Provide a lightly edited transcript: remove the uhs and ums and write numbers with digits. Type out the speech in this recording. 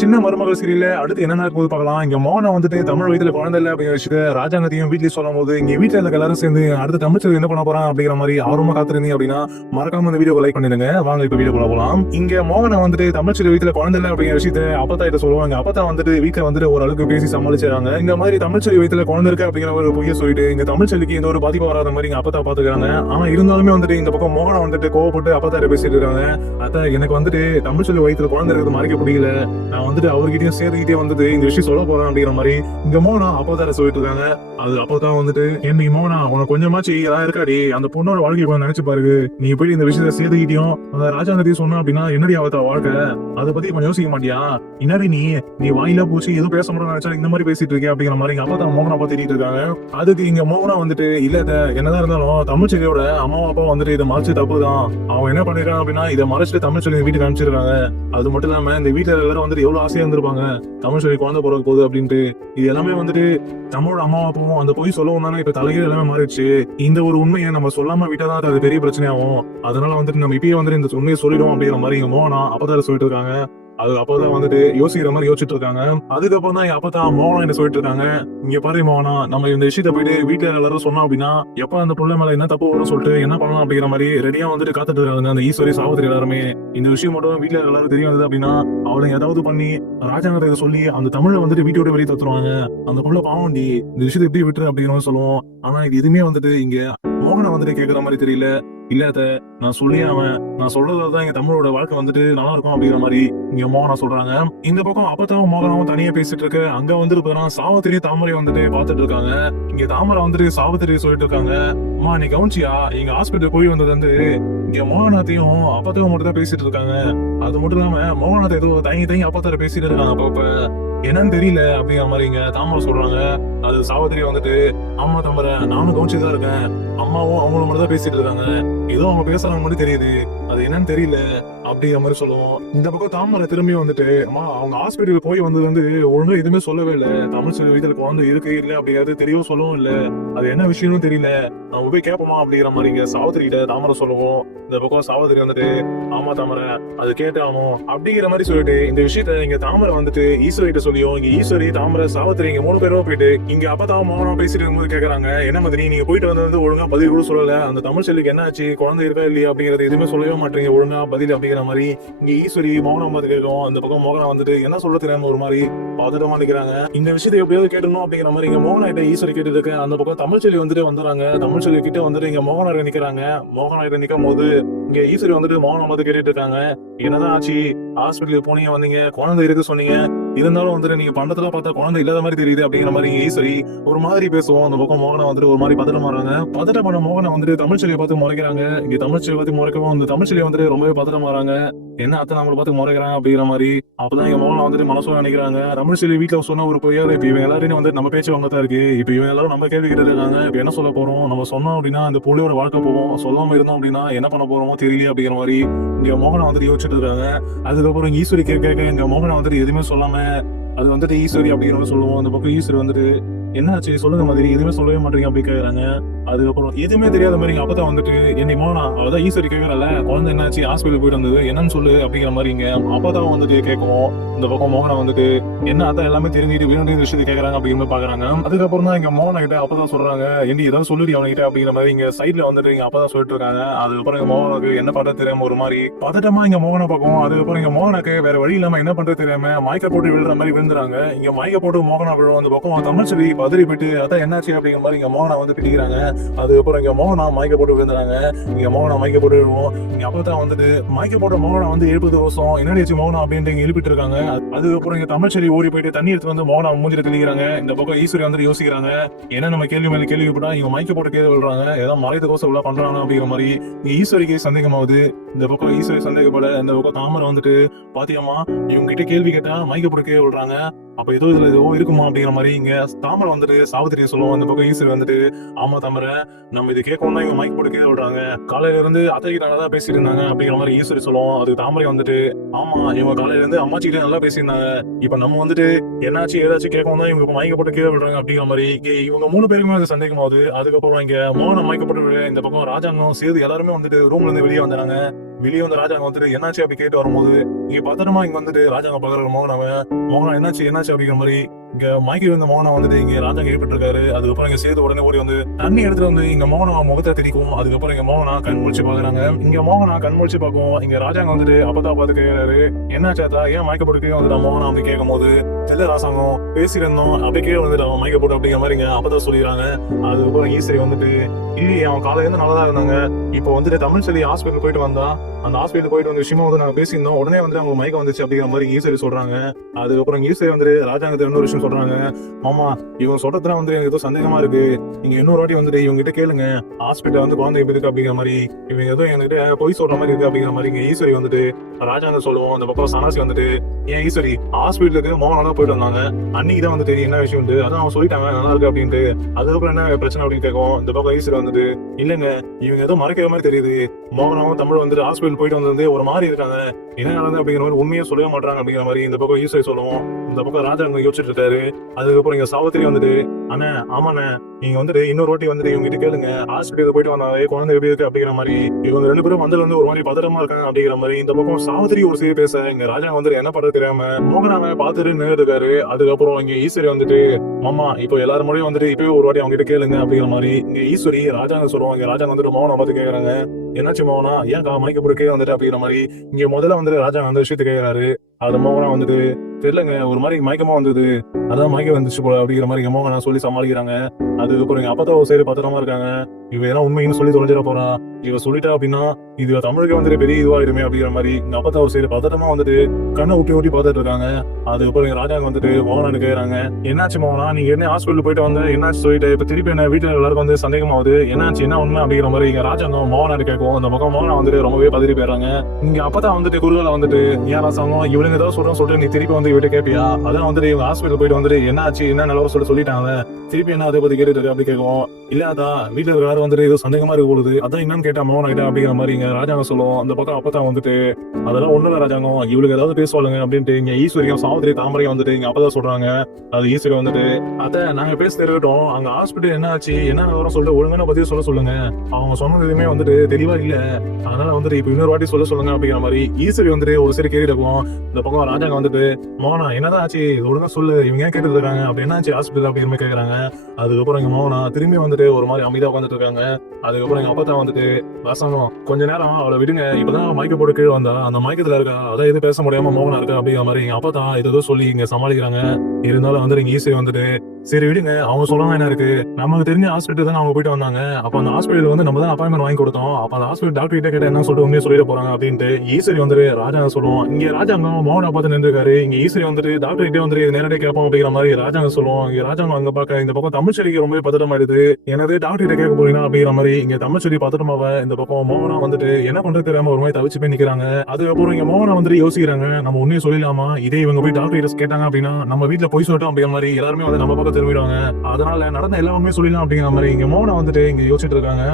சின்ன மருமகள் சீரியல்ல அடுத்து என்ன நடக்குது பார்க்கலாம். இங்க மோகனா வந்துட்டு தமிழ் வயித்துல குழந்தை இல்ல அப்படிங்கிற விஷயத்த ராஜாங்கத்தையும் வீட்லயே சொல்லும் போது இங்க வீட்டுல இருக்க எல்லாரும் சேர்ந்து அடுத்து தமிழ்ச்செல்வி என்ன பண்ண போறான் அப்படிங்கிற மாதிரி ஆர்வமா காத்திருந்தீங்க அப்படின்னா மறக்காம இந்த வீடியோ லைக் பண்ணிடுங்க. வாங்க இப்ப வீடியோ போலாம். இங்க மோகனா வந்துட்டு தமிழ்ச்செல்வி வீட்டுல குழந்தை இல்ல அப்படிங்கிற விஷயத்த அப்பத்தா கிட்ட சொல்லுவாங்க. அப்பத்தா வந்துட்டு வீட்டுல வந்துட்டு ஓரளவுக்கு பேசி சமாளிச்சாங்க. இந்த மாதிரி தமிழ்ச்செல்வி வீட்டுல குழந்தை இருக்கு அப்படிங்கிற ஒரு பொய்ய சொல்லிட்டு இங்க தமிழ்ச்செல்விக்கு எந்த ஒரு பாதிப்பு வராத மாதிரி இங்க அப்பத்தா பாத்துக்கிறாங்க. ஆனா இருந்தாலுமே வந்துட்டு இந்த பக்கம் மோகனா வந்துட்டு கோவப்பட்டு அப்பத்தா பேசிட்டு இருக்காங்க. அதான் எனக்கு வந்துட்டு தமிழ்ச்செல்வி வயிற்றுல குழந்தை இருக்கிறது மறைக்க முடியல, நான் வந்துட்டு அவர்கிட்டயும் சேர்த்துக்கிட்டே வந்துட்டு இந்த விஷயம் சொல்ல போறேன் அப்படிங்கிற மாதிரி இங்க மோகனா அப்போதார சொல்லிட்டு இருக்காங்க. அது அப்போதான் வந்துட்டு என்ன மோகனா உனக்கு கொஞ்சமாச்சு ஏதாவது இருக்காடி, அந்த பொண்ணோட வாழ்க்கை நினைச்சு பாருங்க, நீ போய் இந்த விஷயத்த சேர்த்துக்கிட்டியும் அந்த ராஜாங்கத்தையும் சொன்னா அப்படின்னா என்னடி அவத்த வாழ்க்கை, அதை பத்தி கொஞ்சம் யோசிக்க மாட்டியா, இன்னாடி நீ நீ வாயிலா பூச்சி எதுவும் பேச முடியும் நினைச்சா இந்த மாதிரி பேசிட்டு இருக்கே அப்படிங்கிற மாதிரி எங்க அப்பா மோகனா பார்த்துட்டு இருக்காங்க. அதுக்கு இங்க மோகனா வந்துட்டு இல்ல என்னதான் இருந்தாலும் தமிழ்ச்செல்வியோட அம்மா அப்பா வந்துட்டு இதை மறைச்சு தப்புதான், அவன் என்ன பண்ணிருக்கான் அப்படின்னா இதை மறைச்சிட்டு தமிழ்ச்செல்வி வீட்டுக்கு அனுப்பிச்சிருக்காங்க. அது மட்டும் இல்லாம இந்த வீட்டுல எல்லாரும் வந்துட்டு எவ்வளவு ஆசையா இருந்திருப்பாங்க தமிழ்ச்செல்வி குழந்தை பிறக்க போகுது அப்படின்ட்டு. இது எல்லாமே வந்துட்டு தமிழோட அம்மா அப்பாவும் அந்த போய் சொல்லவும் தானே இப்ப தலைகீழ எல்லாமே மாறிடுச்சு. இந்த ஒரு உண்மையை நம்ம சொல்லாம விட்டாதான் அது பெரிய பிரச்சனையாகும். அதனால வந்துட்டு நம்ம இப்பயே வந்துட்டு இந்த உண்மையை சொல்லிடுவோம் அப்படிங்கிற மாதிரி இங்க மோகனா அப்பதான் சொல்லிட்டு இருக்காங்க. அது அப்பதான் வந்துட்டு யோசிக்கிற மாதிரி யோசிச்சுட்டு இருக்காங்க. அதுக்கப்புறம் தான் அப்பதான் மோகனா என்ன சொல்லிட்டு இருக்காங்க, இங்க பாரு மோகனா, நம்ம இந்த விஷயத்த போயிட்டு வீட்டுல எல்லாரும் சொன்னோம் அப்படின்னா எப்ப அந்த பிள்ளை மேல என்ன தப்பு வரும் சொல்லிட்டு என்ன பண்ணலாம் அப்படிங்கிற மாதிரி ரெடியா வந்துட்டு காத்துட்டு இருக்காங்க அந்த ஈஸ்வரி சாவித்திரி எல்லாருமே. இந்த விஷயம் மட்டும் வீட்டுல எல்லாரும் தெரிய வந்தது அப்படின்னா அவளை ஏதாவது பண்ணி ராஜாங்க சொல்லி அந்த தமிழை வந்துட்டு வீட்டோட வெளியே தத்துருவாங்க. அந்த பொண்ணை பாவண்டி இந்த விஷயத்தை எப்படி விட்டுரு அப்படிங்கிற சொல்லுவோம். ஆனா இது எதுவுமே வந்துட்டு இங்க மோகனை வந்துட்டு கேட்கற மாதிரி தெரியல. இல்லாத நான் நான் சொல்றதுதான் எங்க தமிழோட வாழ்க்கை வந்துட்டு நல்லா இருக்கும் அப்படிங்கிற மாதிரி இங்க மோகனா சொல்றாங்க. இந்த பக்கம் அப்பத்தாவும் மோகனாவும் தனியா பேசிட்டு இருக்கு. அங்க வந்துட்டு சாவித்திரி தாமரை வந்துட்டு பாத்துட்டு இருக்காங்க. இங்க தாமரை வந்துட்டு சாவித்திரி சொல்லிட்டு இருக்காங்க, அம்மா நீ கவனிச்சியா எங்க ஹாஸ்பிட்டல் போய் வந்தது வந்து இங்க மோகனாத்தையும் அப்பத்தாவும் மட்டும் தான் பேசிட்டு இருக்காங்க. அது மட்டும் இல்லாம மோகனாத்தை ஏதோ தயங்கி அப்பத்தார பேசிட்டு இருக்காங்க. அப்ப என்னன்னு தெரியல அப்படிங்கிற மாதிரி இங்க தாமரை சொல்றாங்க. அது சாவித்திரி வந்துட்டு ஆமா தாமரை நானும் கவனிச்சுதான் இருக்கேன், அம்மாவும் அவங்களும் மட்டும் தான் பேசிட்டு இருக்காங்க, ஏதோ அவங்க பேசுறாங்க மட்டும் தெரியுது, அது என்னன்னு தெரியல அப்படிங்கிற மாதிரி சொல்லுவோம். இந்த பக்கம் தாமரை திரும்பி வந்துட்டு அம்மா அவங்க ஹாஸ்பிட்டல் போய் வந்தது வந்து ஒழுங்கா எதுவுமே சொல்லவே இல்லை, தமிழ்ச்செல்வி வீட்டுல குழந்தை இருக்கு இல்ல அப்படிங்கிறது தெரியவும் சொல்லவும் இல்ல, அது என்ன விஷயம்னு தெரியல, நம்ம போய் கேட்போமா அப்படிங்கிற மாதிரி இங்க சாவித்திரி கிட்ட தாமரை சொல்லுவோம். இந்த பக்கம் சாவித்திரி வந்துட்டு ஆமா தாமரை அது கேட்டாலும் அப்படிங்கிற மாதிரி சொல்லிட்டு இந்த விஷயத்த இங்க தாமரை வந்துட்டு ஈஸ்வரி கிட்ட சொல்லியும் இங்க ஈஸ்வரி தாமரை சாவித்திரி இங்க 3 பேரும் போயிட்டு இங்க அப்பதான் மோகனம் பேசிட்டு இருக்கும்போது கேக்குறாங்க, என்ன மாதிரி நீங்க போயிட்டு வந்தது ஒழுங்கா பதில் கூட சொல்லல, அந்த தமிழ்ச்செல்விக்கு என்ன ஆச்சு குழந்தை இருக்கா இல்லையா அப்படிங்கறது எதுவுமே சொல்லவே மாட்டீங்க ஒழுங்கா பதில் அப்படிங்கிற மாதிரி இங்க ஈஸ்வரி மோகனம் பார்த்து கேட்கும். அந்த பக்கம் மோகனா வந்துட்டு என்ன சொல்ல தெரியாம ஒரு மாதிரி பதட்டமா நிக்கிறாங்க. இந்த விஷயத்தை எப்படியாவது கேட்டணும் அப்படிங்கிற மாதிரி இங்க மோகனா கிட்ட ஈஸ்வரி கேட்டு இருக்கு. அந்த பக்கம் தமிழ்ச்செல்வி வந்துட்டு வந்துறாங்க. தமிழ்ச்செல்வி கிட்ட வந்துட்டு இங்க மோகனா நிக்கிறாங்க. மோகனா கிட்ட நிக்கும் போது இங்க ஈஸ்வரி வந்துட்டு மோகனம் வந்து கேட்டுட்டு இருக்காங்க, என்னதான் ஆச்சு ஹாஸ்பிட்டலுக்கு போனீங்க வந்தீங்க குழந்தை இருக்கு சொன்னீங்க, இருந்தாலும் வந்துட்டு நீங்க பண்டத்துல பார்த்தா குழந்தை இல்லாத மாதிரி தெரியுது அப்படிங்கிற மாதிரி ஈஸ்வரி ஒரு மாதிரி பேசுவோம். அந்த பக்கம் மோகனா வந்துட்டு ஒரு மாதிரி பதட்டமாறாங்க. பதட்டமான மோகனை வந்துட்டு தமிழ்ச்செல்வியை பார்த்து முறைக்கிறாங்க. இங்க தமிழ்ச்செல்வி பார்த்து முறைக்கவும் அந்த தமிழ்ச்செல்வி வந்துட்டு ரொம்பவே பதட்டமாறாங்க. என்ன அத்தை நம்மளை பார்த்து முறைக்கிறாங்க அப்படிங்கிற மாதிரி. அப்பதான் இங்க மோகனா வந்துட்டு மனசுல நினைக்கிறாங்க, தமிழ்ச்செல்வி வீட்டுல சொன்ன ஒரு பொய்யா இப்ப இவங்க எல்லாரும் வந்து நம்ம பேச்சு வாங்கத்தான் இருக்கு, இப்ப இவங்க எல்லாரும் நம்ம கேள்வி கிட்ட இருக்காங்க, இப்ப என்ன சொல்ல போறோம், நம்ம சொன்னோம் அப்படின்னா அந்த புள்ளியோட வாழ்க்கை போவோம், சொல்லாம இருந்தோம் அப்படின்னா என்ன பண்ண போறோமோ தெரியல அப்படிங்கிற மாதிரி இங்க மோகனா வந்துட்டு யோசிச்சுட்டு இருக்காங்க. அதுக்கப்புறம் ஈஸ்வரி கேட்க இங்க மோகனா வந்துட்டு எதுவுமே சொல்லாம அது வந்துட்டு ஈஸ்வரி அப்படிங்கிற மாதிரி சொல்லுவோம். அந்த பக்கம் ஈஸ்வரி வந்துட்டு என்னாச்சு சொல்லுங்க மாதிரி எதுவுமே சொல்லவே மாட்டீங்க அப்படி கேக்குறாங்க. அதுக்கப்புறம் எதுவுமே தெரியாத மாதிரி எங்க அப்பதான் வந்துட்டு என்னை மோகனா அவதான் ஈஸ்வரி கேட்கறல குழந்தை என்னாச்சு ஹாஸ்பிட்டல் போயிட்டு வந்தது என்னன்னு சொல்லு அப்படிங்கிற மாதிரி இங்க அப்பதான் வந்துட்டு கேட்கும். இந்த பக்கம் மோகனா வந்துட்டு என்ன அதான் எல்லாமே தெரிஞ்சுட்டு வேண்டிய விஷயத்தை கேட்கறாங்க அப்படிங்கிற மாதிரி பாக்குறாங்க. அதுக்கப்புறம் தான் இங்க மோகனா கிட்ட அப்பதான் சொல்றாங்க, என்ன ஏதாவது சொல்லுடி அவன்கிட்ட அப்படிங்கிற மாதிரி இங்க சைட்ல வந்துட்டு இங்க அப்பதான் சொல்லிட்டு இருக்காங்க. அதுக்கப்புறம் இங்க மோகனுக்கு என்ன பண்றது தெரியாம ஒரு மாதிரி பதட்டமா இங்க மோகனை பார்க்கும். அதுக்கப்புறம் இங்க மோகனுக்கு வேற வழி இல்லாம என்ன பண்றது தெரியாம மயக்க போட்டு விழுற மாதிரி விழுந்துறாங்க. இங்க மயக்க போட்டு மோகனா விழுவும். அந்த பக்கம் தமிழ்ச்செல்வி பதறி போயிட்டு அதான் என்னாச்சு அப்படிங்கிற மாதிரி இங்க மோகனா வந்து பிடிக்கிறாங்க. அதுக்கப்புறம் இங்க மோகனா மயக்க போட்டு விழுந்துறாங்க. இங்க மோகனா மயக்க போட்டு விழுவோம். இங்க அப்பதான் வந்துட்டு மயக்க போட்ட மோகனா வந்து 70 வருஷம் என்னடி ஆச்சு மோகனா அப்படின்ட்டு இங்க எழுப்பிட்டு இருக்காங்க. அதுக்கப்புறம் இங்க தமிழ்ச்செல்வி ஓடி போயிட்டு தண்ணி எடுத்து வந்து மோகனா மூஞ்சில தெளிக்கிறாங்க. இந்த பக்கம் ஈஸ்வரி வந்து யோசிக்கிறாங்க, ஏன்னா நம்ம கேள்வி மேல கேள்வி போட்டா இவங்க மயக்க போட்டு கேள்வி விடுறாங்க, ஏதாவது மறைத்த கோசம் உள்ள பண்றாங்க அப்படிங்கிற மாதிரி ஈஸ்வரிக்கு சந்தேகமாவது. இந்த பக்கம் ஈஸ்வரி சந்தேகப்பட இந்த பக்கம் தாமரை வந்துட்டு பாத்தியம்மா இவங்க கிட்ட கேள்வி கேட்டா மயக்க போட்டு கேள்வி விடுறாங்க, அப்ப ஏதோ இதுல ஏதோ இருக்குமா அப்படிங்கிற மாதிரி இங்க தாமரை வந்துட்டு சாவித்திரியை சொல்லுவோம். அந்த பக்கம் ஈஸ்வரி வந்துட்டு ஆமா தாமரை நம்ம இது கேட்கணும்னா இவங்க மைக் போட்டு கேள்வி விடுறாங்க, காலையில இருந்து அத்தைக்கிட்ட நல்லா பேசிட்டு இருந்தாங்க அப்படிங்கிற மாதிரி ஈஸ்வரி சொல்லுவோம். அதுக்கு தாமரை வந்துட்டு ஆமா இவங்க காலையில இருந்து அம்மாச்சிக்கிட்ட நல்லா பேசியிருந்தாங்க, இப்ப நம்ம வந்துட்டு என்னாச்சு ஏதாச்சும் கேட்கவும் தான் இவங்க மயக்க போட்டு கீழே விடுறாங்க அப்படிங்கிற மாதிரி இவங்க 3 பேருக்குமே அது சந்தேகமாவது. அதுக்கப்புறம் இங்க மோகனம் மயக்கப்பட்டு இந்த பக்கம் ராஜாங்கம் சேர்ந்து எல்லாருமே வந்துட்டு ரூம்ல இருந்து வெளியே வந்தாங்க. வெளியே வந்து ராஜாங்க வந்துட்டு என்னாச்சு அப்படி கேட்டு வரும்போது இங்க பத்திரமா இங்க வந்துட்டு ராஜாங்க பாக்குற மோகனா என்னாச்சு அப்படிங்கிற மாதிரி இங்க மைக்கி வந்த மோகனா வந்துட்டு இங்க ராஜாங்க ஏற்பட்டு இருக்காரு. அதுக்கப்புறம் இங்க சேது உடனே ஓடி வந்து தண்ணி எடுத்துட்டு வந்து இங்க மோகனா முகத்தை திரிக்கும். அதுக்கப்புறம் இங்க மோகனா கண் முழிச்சு பாக்குறாங்க. இங்க மோகனா கண் முழிச்சு பார்க்கும். இங்க ராஜாங்க வந்துட்டு அப்பதான் பார்த்து கேட்கிறாரு, என்னாச்சாத்தா ஏன் மயக்க போட்டு வந்துட்டு மோகனா வந்து கேட்கும் போது தெல்ல ராசாங்கம் பேசியிருந்தோம் அப்படியே கீழே வந்துட்டு அவன் மயக்க போட்டு அப்படிங்கிற மாதிரி இங்க அப்பதான் சொல்லிடுறாங்க. அதுக்கப்புறம் ஈஸ்வரி வந்துட்டு இல்லையே அவன் காலையில இருந்து நல்லதா இருந்தாங்க, இப்போ வந்துட்டு தமிழ் செல்வி ஹாஸ்பிட்டல் போயிட்டு வந்தா, அந்த ஹாஸ்பிட்டல் போயிட்டு வந்த விஷயமா வந்து நாங்க பேசியிருந்தோம், உடனே வந்து அவங்க மயக்கம் வந்துச்சு அப்படிங்கிற மாதிரி ஈஸ்வரி சொல்றாங்க. அதுக்கப்புறம் ஈஸ்வரி வந்துட்டு ராஜாங்கத்தை இன்னொரு விஷயம் சொல்றாங்க, மாமா இவன் சொல்றதுலாம் வந்து எனக்கு ஏதோ சந்தேகமா இருக்கு, நீங்க இன்னொரு வாட்டி வந்துட்டு இவங்க கிட்ட கேளுங்க ஹாஸ்பிட்டல் வந்து குழந்தை எப்படி இருக்கு அப்படிங்கிற மாதிரி, இவங்க ஏதோ என்கிட்ட பொய் சொல்ற மாதிரி இருக்கு அப்படிங்கிற மாதிரி இங்க ஈஸ்வரி வந்துட்டு ராஜாங்க சொல்லுவோம். அந்த பக்கம் சனாசி வந்துட்டு ஏன் ஈஸ்வரி ஹாஸ்பிட்டலுக்கு மோகனா போயிட்டு வந்தாங்க, அன்னைக்கு தான் வந்துட்டு என்ன விஷயம் உண்டு அதான் அவங்க சொல்லிட்டாங்க நல்லா இருக்கு அப்படின்ட்டு, அதுக்கப்புறம் என்ன பிரச்சனை அப்படின்னு கேட்கும். இந்த பக்கம் ஈஸ்வரி வந்துட்டு இல்லங்க இவங்க ஏதோ மறைக்கிற மாதிரி தெரியுது, மோகனாவும் தமிழ் வந்துட்டு ஹாஸ்பிட்டல் போயிட்டு வந்தது ஒரு மாதிரி இருக்காங்க, என்ன நடந்தது அப்படிங்கிற மாதிரி உண்மையே சொல்லவே மாட்டாங்க அப்படிங்கிற மாதிரி இந்த பக்கம் ஈஸ்வரி சொல்லுவோம். இந்த பக்கம் ராஜா அங்க யோசிச்சுட்டு இருக்காரு. அதுக்கப்புறம் இங்க சாவித்திரி வந்துட்டு அண்ணே ஆமாண்ணே நீங்க வந்துட்டு இன்னொரு வாட்டி வந்துட்டு இவங்க கிட்ட கேளுங்க ஹாஸ்பிட்டல் போயிட்டு வந்தாங்க குழந்தை எப்படி இருக்கு அப்படிங்கிற மாதிரி, இவங்க ரெண்டு பேரும் வந்து ஒரு மாதிரி பதட்டமா இருக்காங்க அப்படிங்கிற மாதிரி இந்த பக்கம் சாவித்திரி ஒரு சரி பேச இங்க ராஜா வந்துட்டு என்ன பண்றது தெரியாம மோகனாவை பார்த்துட்டு நேரம் இருக்காரு. அதுக்கப்புறம் இங்க ஈஸ்வரி வந்துட்டு மாமா இப்போ எல்லாரும் மொழியும் வந்துட்டு இப்பவே ஒரு வாட்டி அவங்க கிட்ட கேளுங்க அப்படிங்கிற மாதிரி இங்க ஈஸ்வரி ராஜாங்க சொல்லுவாங்க. ராஜா வந்துட்டு மோகனை பார்த்து கேக்குறாங்க, என்னாச்சு மோகனா ஏன் மயக்க போட்டு வந்துட்டு அப்படிங்கிற மாதிரி இங்க முதல்ல வந்துட்டு ராஜா அந்த விஷயத்த கேட்கிறாரு. அது மோகனா வந்துட்டு தெரியலங்க ஒரு மாதிரி மயக்கமா வந்தது, அதான் மயக்கம் வந்துச்சு போல அப்படிங்கிற மாதிரி மோகனா சொல்லி சமாளிக்கிறாங்க. அதுக்கப்புறம் எங்க அப்பா ஒரு சைடு பத்திரமா இருக்காங்க, இவ ஏன்னா உண்மைன்னு சொல்லி தொலைஞ்சிட போறா, இவ சொல்லிட்டா அப்படின்னா இது தமிழுக்கு வந்துட்டு பெரிய இதுவாயிருமே அப்படிங்கிற மாதிரி எங்க அப்பா ஒரு சைடு பத்திரமா வந்துட்டு கண்ணை ஊட்டி பார்த்துட்டு இருக்காங்க. அதுக்கப்புறம் எங்க ராஜாங்க வந்துட்டு மோகனான்னு கேக்குறாங்க, என்னாச்சு மோகனா நீங்க என்ன ஹாஸ்பிட்டல் போயிட்டு வந்து என்னாச்சு சொல்லிட்டு இப்ப திருப்பி என்ன வீட்டுல எல்லாருக்கும் வந்து சந்தேகமாவது என்னாச்சு என்ன உண்மை அப்படிங்கிற மாதிரி இங்க ராஜாங்கம் மோகனான்னு கேட்கும். அந்த பக்கம் மோகனா வந்துட்டு ரொம்பவே பதறி போயிடுறாங்க. இங்க அப்பதான் வந்துட்டு குருவில வந்துட்டு ஏன் ராசாங்கம் இவனுங்க ஏதாவது சொல்லிட்டு நீ திருப்பி வந்து இவட்ட கேட்பியா, அதான் வந்துட்டு இவங்க ஹாஸ்பிட்டல் போயிட்டு வந்துட்டு என்னாச்சு என்ன நிலவரம் சொல்லிட்டாங்க, திருப்பி என்ன அதை பத்தி கேட்டுட்டு அப்படி கேட்கும். இல்லாதா வீட்டுல இருக்கிற வந்துட்டு ஏதோ சந்தேகமா இருக்க போகுது அதான் என்னன்னு கேட்டா மோகன் ஆகிட்டா அப்படிங்கிற மாதிரி இங்க ராஜாங்க சொல்லுவோம். அந்த பக்கம் அப்பதான் வந்துட்டு அதெல்லாம் ஒண்ணுல ராஜாங்கம் இவளுக்கு ஏதாவது பேசுவாளுங்க அப்படின்ட்டு இங்க ஈஸ்வரியும் சாவித்திரி தாமரையும் வந்துட்டு இங்க அப்பதான் சொல்றாங்க. அது ஈஸ்வரி வந்துட்டு அத நாங்க பேச தெரிவிட்டோம், அங்க ஹாஸ்பிட்டல் என்ன ஆச்சு என்ன விவரம் சொல்லிட்டு ஒழுங்கான பத்தி சொல்லுங்க, அவங்க சொன்னது எதுவுமே வந்துட்டு தெளிவா இல்ல, அதனால வந்துட்டு இப்ப இன்னொரு வாட்டி சொல்லுங்க அப்படிங்கிற மாதிரி ஈஸ்வரி வந்துட்டு ஒரு சரி கேட்டு இருக்கும். இந்த பக்கம் ராஜாங்க வந்துட்டு மோகனா என்னதான் ஆச்சு ஒழுங்கா சொல்லு இவங்க ஏன் கேட்டு இருக்காங்க அப்படி என்ன ஆச்சு ஹாஸ்பிட்டல் அப்படிங்கிற மாதிரி கேட்கறாங்க. அதுக்கப்புறம் எங்க மோகனா திரும்பி வந்துட்டு ஒரு மாதிரி அமைதியா உட்காந்துட்டு இருக்காங்க. அதுக்கப்புறம் எங்க அப்பா வந்துட்டு வாசனம் கொஞ்ச நேரம் அவளை விடுங்க இப்பதான் மயக்க போட்டு கீழே வந்தா அந்த மயக்கத்துல இருக்கா அதான் எது பேச முடியாம மோகனா இருக்கா அப்படிங்கிற மாதிரி எங்க அப்பா தான் ஏதோ சொல்லி இங்க சமாளிக்கிறாங்க. இருந்தாலும் வந்து நீங்க ஈஸியா வந்துட்டு சரி விடுங்க அவங்க சொல்லலாம் என்ன இருக்கு, நமக்கு தெரிஞ்ச ஹாஸ்பிட்டல் தான் அவங்க போயிட்டு வந்தாங்க, அப்ப அந்த ஹாஸ்பிட்டல் வந்து நம்ம தான் அப்பாயின்மெண்ட் வாங்கி கொடுத்தோம், அப்ப அந்த ஹாஸ்பிட்டல் டாக்டர் கிட்ட கேட்ட என்ன சொல்லிட்டு உண்மையை சொல்லிட போறாங்க அப்படின்ட்டு ஈஸ்வரி வந்துட்டு ராஜாங்க சொல்லுவோம். இங்க ராஜாங்க மோகனா பார்த்து நின்றுருக்காரு. இங்க ஈஸ்வரி வந்துட்டு டாக்டர் கிட்டே வந்துட்டு நேரடியாக கேட்போம் அப்படிங்கிற மாதிரி ராஜாங்க சொல்லுவோம். இங்க ராஜாங்க அங்க பாக்க இந்த பக்கம் தமிழ்ச்செடிக்கு ரொம்ப பதட்டமாயிடுது, எனது டாக்டர் கிட்ட கேட்க போறீங்கன்னா அப்படிங்கிற மாதிரி இங்க தமிழ்ச்செடி பதட்டமாவ இந்த பக்கம் மோகனா வந்துட்டு என்ன பண்றது தெரியாம ஒரு மாதிரி தவிச்சு போய் நிக்கிறாங்க. அதுக்கப்புறம் இங்க மோகனா வந்துட்டு யோசிக்கிறாங்க நம்ம உண்மையை சொல்லிடலாமா, இதே இவங்க போய் டாக்டர் கிட்ட கேட்டாங்க அப்படின்னா நம்ம வீட்டுல போய் சொல்லிட்டோம் அப்படிங்கிற மாதிரி எல்லாருமே வந்து நம்ம பக்கம் திரும்பிடுவாங்க, அதனால நடந்த எல்லா உண்மையும் சொல்லிடலாம் அப்படிங்கிற மாதிரி இங்க மோகனா வந்துட்டு இங்க யோசிச்சுட்டு இருக்காங்க.